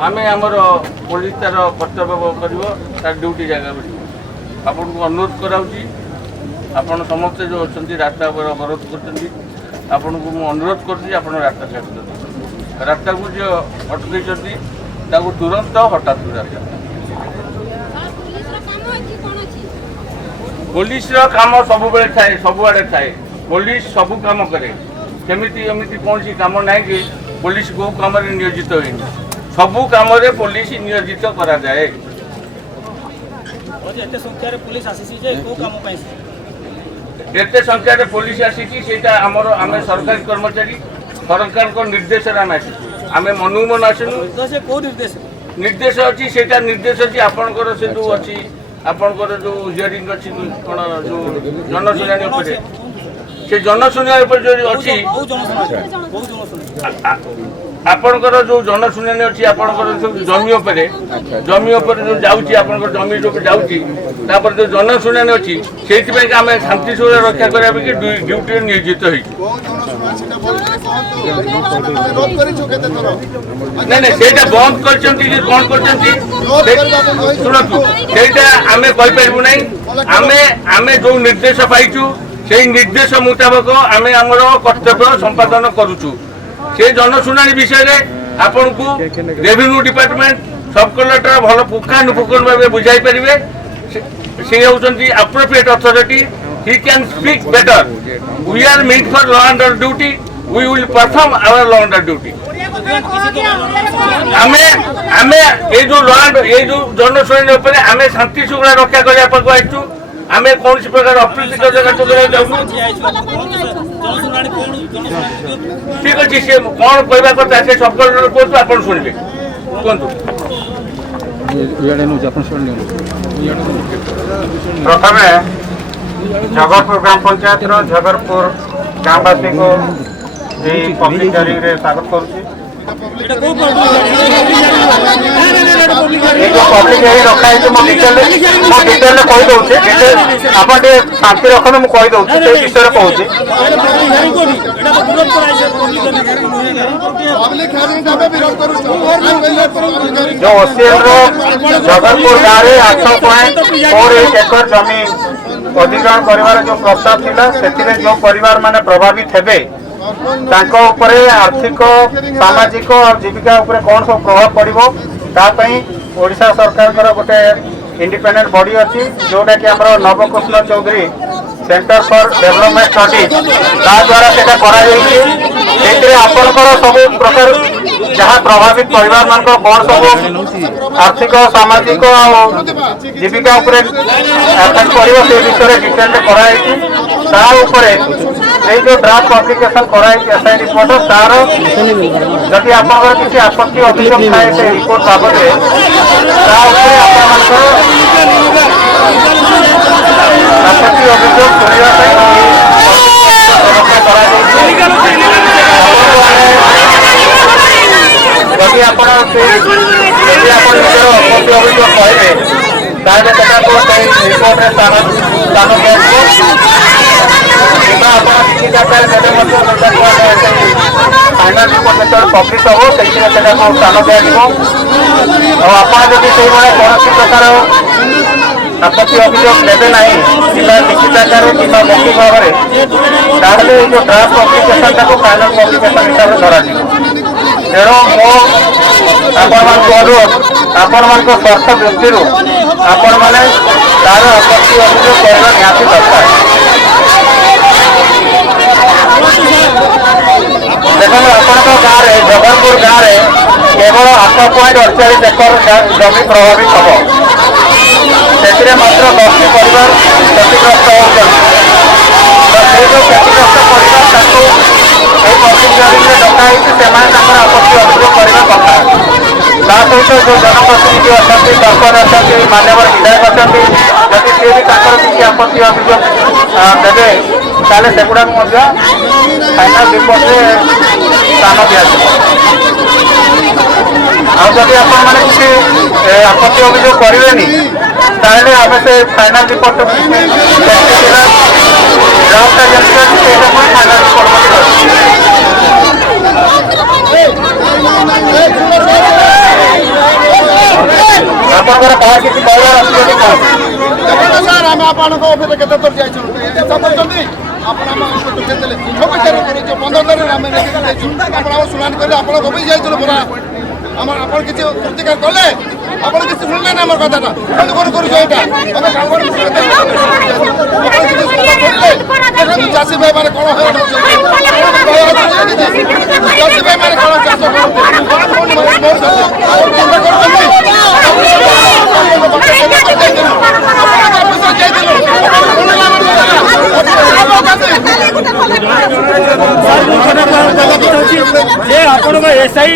आम आमर पुलिस तार कर्तव्य कर ड्यूटी जगह आपन को अनुरोध कराऊँगी आपण समस्ते जो अच्छा रास्ता अवरोध कर अनुरोध कर रास्ता छाड़ रास्ता को जो अटकई तुरंत हटा रास्ता पुलिस काम सब थाए सबुआड़े थाए पुलिस सब काम करे सेमती एमती कौन सी काम ना कि पुलिस को कम नियोजित होनी सबू कम पुलिस नियोजित करा जाए एते संख्यार पुलिस आसिकी आम सरकारी कर्मचारी सरकार निर्देश आम मनू मन आसनु निर्देश अच्छी से निर्देश अच्छी आपणकर से जो अच्छी आपणकर जो हियरिंग अच्छी कौन जो जनशुणाणी से जनशुणाणी जो अच्छी आपणकर जो जनशुणाणी अच्छी आपणकर जो जमी जो जाऊँगी आपणकर जमी जो जाऊँगी तापर जो जनशुणाणी अच्छी से आम शांति शृंखला रक्षा करने ड्यूटी नियोजित नहीं नहीं से बंद कर कौन कर शुणु से आम कहीपरू ना आम जो निर्देश पाइचु से निर्देश मुताबक आम आमर कर्तव्य संपादन करुचु से जनशुणाणी विषय में आपण को रेवेन्यू डिपार्टमेंट सब कलेक्टर भल पुखानुपुखन भाव बुझाई पारे से होती अप्रोप्रिएट अथॉरिटी ही can speak better we are meet for law and order duty we will perform our law and order duty आमे ये जो लॉ एंड ये जो जनशुणाणी उपर आमे शांति शृंखला रक्षा करने आइचु आम कौन प्रकार अप्रीतिकर जगह ठीक अच्छे सी कौन कहवा कथा से सब कहतु आप शुणे कहतु प्रथम जगरपुर ग्राम पंचायत जगरपुर गाँववासी को पब्लिक हियरिंग रे स्वागत करुच्ची पब्लिक हियरिंग रखाई मो डिटेल कहीदे आप शांति रखते मुझे कहीदे विषय कहूँ जो ओसीएल जगरपुर गाँव में 8.48 एकर जमी अधिग्रहण कर जो प्रस्ताव थिला से जो परिवार माने प्रभावित हेबे तांको उपरे आर्थिक सामाजिक और जीविका उपरे कौन सब प्रभाव पड़ो तापाई ओडिशा सरकार गोटे इंडिपेंडेंट बॉडी अच्छी जोटा कि आमर Nabakrushna Choudhury centre for development studies द्वारा सेटा करा आपणकर सब प्रकार जहाँ प्रभावित परिवार मान कौन सब आर्थिक सामाजिक और जीविका उपरे अफेक्ट पड़ो से विषय डिटेल कराई जो ड्राफ्ट अप्लिकेशन कराई एसआई रिपोर्ट तार जदि आप किसी आपत्ति अभियोग थाए से रिपोर्ट बाबद आपत्ति अभियोग जदि आप निजर आपत्ति अभियोग कहे रिपोर्ट स्थान फाइनाल रिपोर्ट जो पब्लिश हम से स्थान दिज्व आप कौन प्रकार आपत्ति अभियोग देवे ना कि लिखित आकार कि मौखिक भाव में जो ड्राफ्ट अप्लिकेशन को फाइनाल अप्लिकेशन हिसाब से धर तेणु मो अनुरोध आपण स्वार्थ दृष्टि आपण मैंने तार आपत्ति अभियोग करना निहाती दरकार देखो आपण गाँव में जगरपुर गाँव में केवल 8.48 एकर जमी प्रभावित हम से मात्र 10टी परिवार क्षतिग्रस्त होती जो क्षतिग्रस्त परिवार पब्लिक हियरिंग डकाई से आपत्ति अभियोग करने कथा ता सहित जो जनप्रतिनिधि अच्छा सरपंच अच्छा मान्यवर विधायक अच्छा जदि सी भी किसी आपत्ति अभियोग देवे ताले सेगुड़ा फाइनाल रिपोर्ट स्थान दिज्व आदि आप किसी आपत्ति अभियोग करेंगे ताले आम से final report draft final report ଆପଣଙ୍କର କାହା କିଛି କହିବାର ଅଛି ଯଦି କୁହନ୍ତୁ। ଦେଖନ୍ତୁ ସାର୍ ଆମେ ଆପଣଙ୍କ ଅଫିସରେ କେତେ ଥର ଯାଇଛୁ କରିଛନ୍ତି ଆପଣ ଆମକୁ ଦେଖେଇଦେଲେ ସବୁ ଚାରି କରିଛୁ 15 ତାରିଖରେ ଆମେ ନେଇକି ଯାଇଛୁ ଆପଣ ଆମ ଶୁଣାଣି କଲେ ଆପଣଙ୍କ ଅଫିସ ଯାଇଥିଲୁ ପୁରା ଆପଣ କିଛି ପ୍ରତିକାର କଲେ ଆପଣ କିଛି ଶୁଣିଲେ ନା ଆମର କଥାଟା କ'ଣ କରୁଛୁ ଏଇଟା ଆମେ ଆପଣ କିଛି ଶୁଣିଲେ ଚାଷୀ ଭାଇ ମାନେ କ'ଣ ହଇରାଣ ହେଉଛନ୍ତି ଚାଷୀ ଭାଇ ମାନେ କ'ଣ ଚାଷ जे आपण एसआई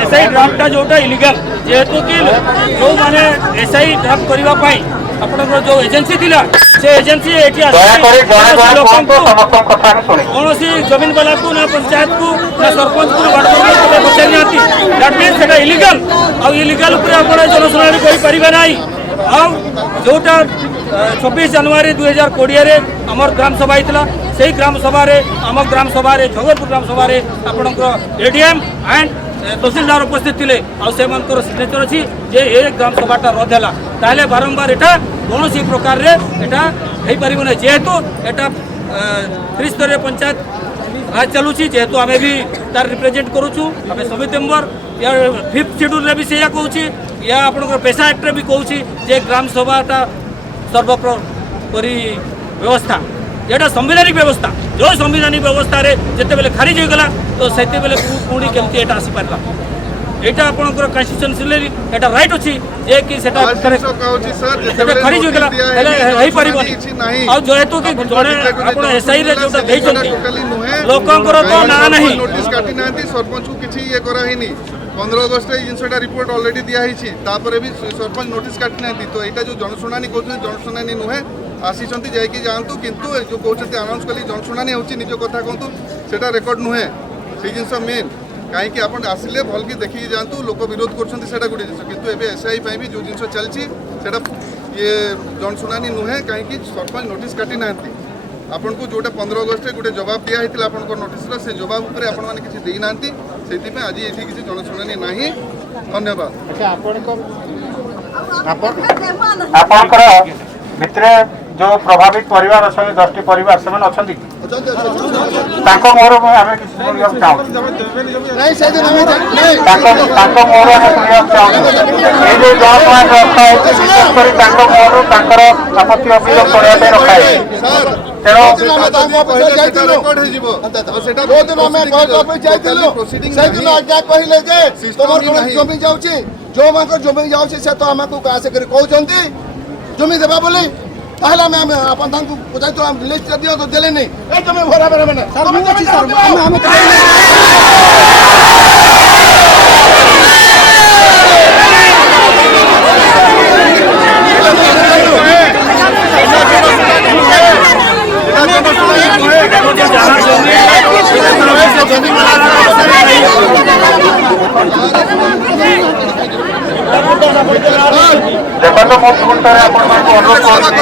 एसआई ड्राफ्टा जोटा इलिगाल जेहेतु कि जो माने एसआई ड्राफ्ट करने आपन जो एजेंसी थिला से एजेंसी एठी कौन जमीन वाला को ना पंचायत को ना सरपंच को वार्ड पचारि ना दैट मीन्स सेटा इलिगाल आ इलिगाल ऊपर आपण जनसुनानी कहि परिबे नाही आ जोटा 26 जनवरी 2020 रे हमर ग्राम सभा होता से ग्राम सभा आम ग्राम सभा जगरपुर ग्राम सभा आपंकर एडीएम एंड तहसीलदार उपस्थित थे आर सिग्नेचर अच्छी जे ए ग्राम सभाटा रद्द है ताहले बारंबार एटा कौन प्रकार हो पार ना जेहेतु एटा त्रिस्तरीय पंचायत आज चलुची जेहेतु आम भी तार रिप्रेजेंट करुचु आम समिति मेम्बर या 5th शेड्यूल भी से कहूँ या आपंकर पेशा एक्ट भी कहूँ जे ग्राम सभाटा सर्वोपरि व्यवस्था यहाँ संवैधानिक व्यवस्था जो संवैधानिक व्यवस्था जिते बेले खारिज होगला तो से पुणी केमती यहाँ आसीपारा यहाँ आपंकर कन्स्टिट्यूशनली यहाँ रईट अच्छी जे कि खारिज होगला जेहेतु कि जड़े आप एसआई जो लोकंर तो ना नहीं सरपंच को किसी ये कराही 15 अगस्त जिनसा रिपोर्ट अलरेडी दिखाई भी सरपंच नोटिस काटी ना तो यहाँ जो जनशुणानी कहते जनशुणानी नुहे आसी जाकि जातु किंतु जो कहते अनाउंस कली जनशुणानी होची निज कथा कहतु सेटा रेकर्ड नुहे से जिनस मेन कहीं आप आसिले भल कि देखिए जातु लोक विरोध कर गोटे जिन कितु एवं एसआई भी जो जिन चलती ये जनशुणानी नुहे कहीं सरपंच नोटिस काटी ना आपन को जोटा 15 अगस्त गोटे जवाब दिया होता आपंकर नोटिस से जवाब उपर आपण मैंने किसी देना से आज ये किसी जनशुणानी ना धन्यवाद आपणकर भितरे जो प्रभावित परिवार अच्छे 10टी परिवार से मोहर आम किसी शुणा चाहूँ मोहर आम शुणा चाहूँ ये जो जन पॉइंट रखा है विशेषकर मोहर आपत्ति अभियोग करने रखा है जो मान जमी जाऊँगी से तो आम को आसिक कहते जमी देवा बोली ताहले आम अपन पचार लिस्ट दियो तो देले नहीं ए जमी भरा भरा मैंने देखो मो पुनः अनुरोध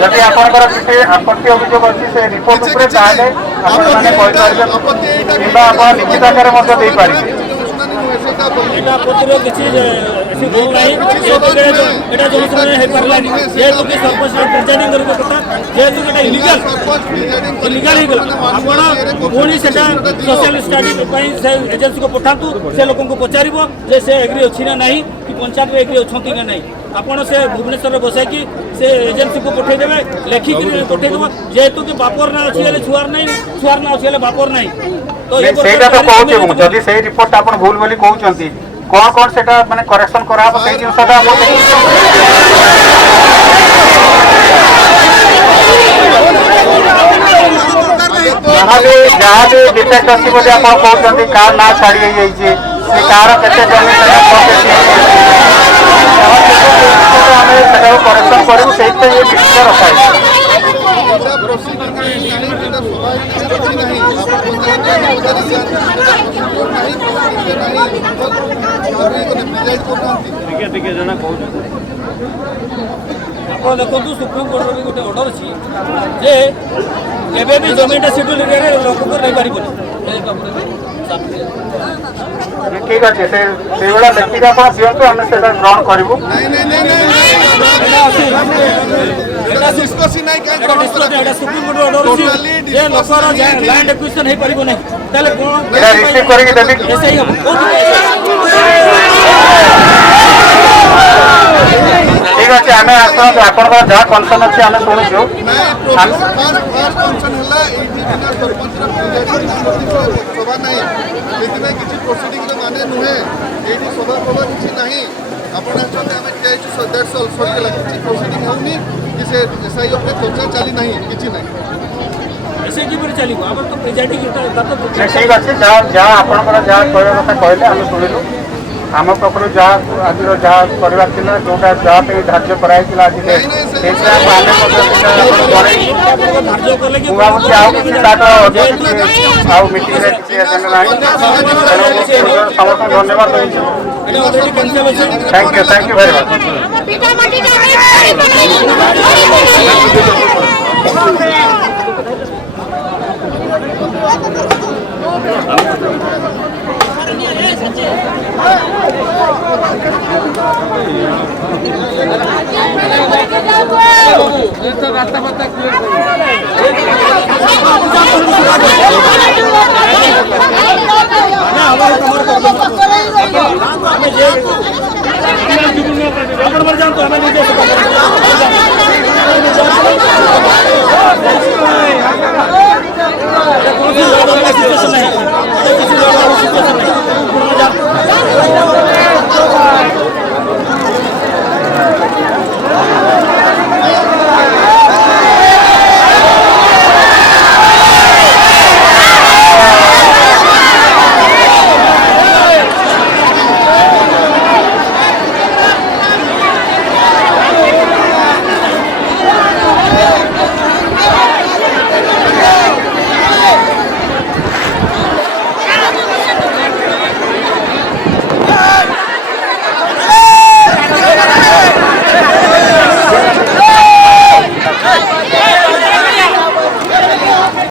करी आपंकर किसी आपत्ति अभियोग अच्छी से रिपोर्ट लिखित आकार सोशल स्टडी एजेंसी को पठातु से लोक पचार से एग्री अच्छी ना नहीं कि पंचायत एग्री अच्छी ना नहीं आपड़ से भुवनेश्वर बसैकी से एजेंसी को पठेदेवे लेखिक पठेदेव जेहेतु कि बापर ना अच्छी छुआर ना छुआर ना अच्छी बापर ना तो जदि से रिपोर्ट आप भूल बोली कहते कौन कौन से माने करेक्शन करा जहाँ भी डिफेक्ट अच्छी बोली आप कहते कार ना छाड़ी कार के जमी करेक्शन करूँ से रखा ଆପଣ ଦେଖନ୍ତୁ ସୁପ୍ରିମକୋର୍ଟର ବି ଗୋଟେ ଅର୍ଡର ଅଛି ଯେ କେବେ ବି ଜମିଟା ସିଡ୍ୟୁଲ୍ ଏରିଆରେ ଲୋକଙ୍କୁ ନେଇପାରିବନି। ঠিক আছে সেইভাবে লেখিকি আপনার দিয়ন্তু আমি সেটা গ্রহণ করবু। ସୁପ୍ରିମକୋର୍ଟର ଅର୍ଡର ଅଛି ଯେ ଲୋକର ଲ୍ୟାଣ୍ଡ ଏକ୍ୱିଜିସନ୍ ହେଇପାରିବ ନାହିଁ। ତାହେଲେ କ'ଣ এটা রিସିভ করিকি দেবি কি? ଏସଆଇ ହେବ ঠিক আছে আমি আসন্তু আপনার যা কনসর্ন আছে আমি শুনুছু। ସଭା ନାହିଁ ସେଥିପାଇଁ କିଛି ପ୍ରୋସିଡିଂର ମାନେ ନୁହେଁ ଏଇଠି ସଭା ଫଭା କିଛି ନାହିଁ ଆପଣ ଆସିଛନ୍ତି ଆମେ ଠିଆ ହେଇଛୁ ଦ୍ୟାଟ୍ସ ଅଲ୍ ସରିଗଲା କିଛି ପ୍ରୋସିଡିଂ ହେଉନି କି ସେ ଏସ୍ଆଇ ଉପରେ ଚର୍ଚ୍ଚା ଚାଲି ନାହିଁ କିଛି ନାହିଁ ଏସଆଇ କିପରି ଚାଲିବ ଆମର ତ ପ୍ରେଜାଇଡିଂ ঠিক আছে যা যা আপনার যা কহিবা কথা কহিলে আমি শুଣିলু। आम पक्ष जहाँ आज जहाँ करार था जोटा जहाँ धार्य कराई आज समस्त धन्यवाद थैंक यू वेरी मच।